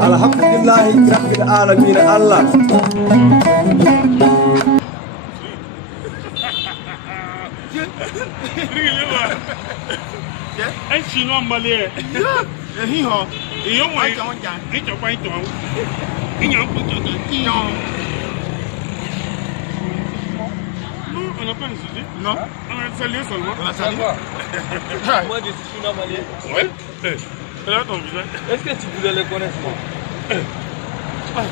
Alhamdulillahi rabbil alamin Allah. Un chinois malien. Il non, on n'a pas insulté. Non. On a salué seulement. On a salué. Moi, je suis chinois malien. Ouais. Là, ton visage. Est-ce que tu voulais le connaître, moi?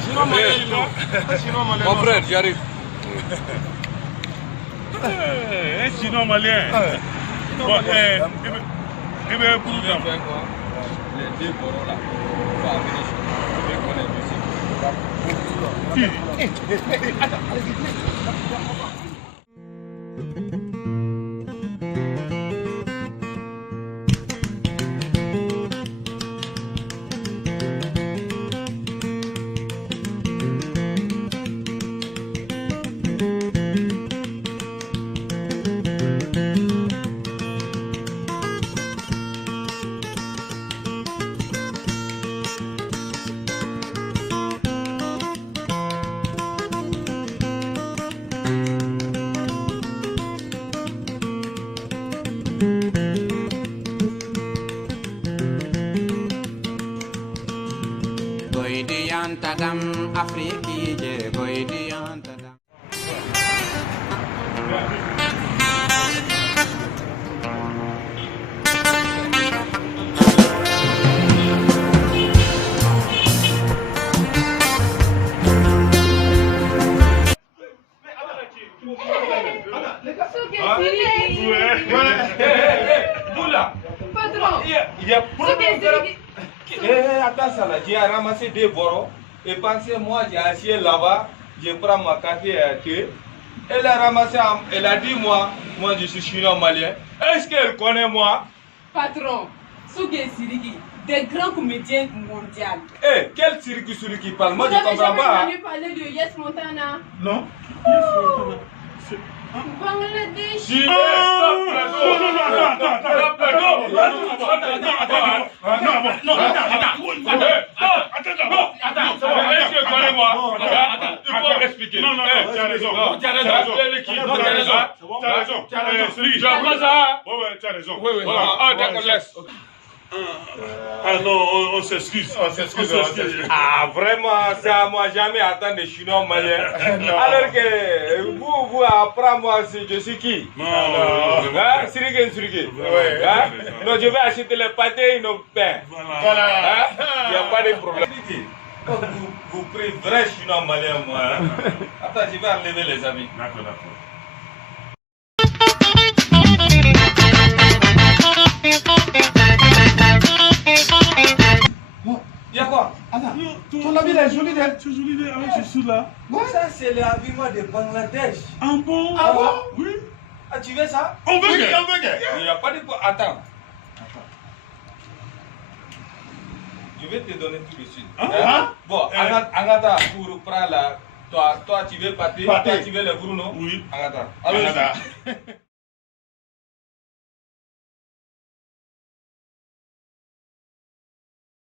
Chinois malien, Mon frère, j'arrive. Un chinois malien. Bon, eh bien, pour nous, les deux boros là, on va venir chez nous. Goidiyantadam Afriki je goidiyantadam. Attends ça là, j'ai ramassé deux boros et pensez moi j'ai assis là-bas, je prends ma café et thé. Elle a ramassé, elle a dit moi je suis chinois malien. Est-ce qu'elle connaît moi? Patron, Sougué Siriki, des grands comédiens mondiaux. Eh, quel Siriki qui parle? Moi je comprends pas. Vous n'avez jamais parlé de Yes Montana? Non. Bangladesh. Ah non, on s'excuse. Ah, vraiment, ça, moi, jamais atteint des Chinois maliens. Alors que vous, après moi, je suis qui? Non. Siriki. Non, je vais acheter les pâtés et nos pains. Voilà. Il n'y a pas de problème. Vous prenez vrai Chinois malien, moi. Attends, je vais enlever les amis. D'accord. Il y a quoi? Ton habit est joli d'elle. C'est joli avec ce sous-là. Ça, c'est l'habillement de Bangladesh. Ah bon? Ah bon? Oui. Ah, tu veux ça? On veut que. Il n'y a pas de... Attends. Je vais te donner tout de suite. Bon, Angata, pour prendre la... Toi, tu veux pâté? Toi, tu veux le Bruno? Oui. Angata. Alors,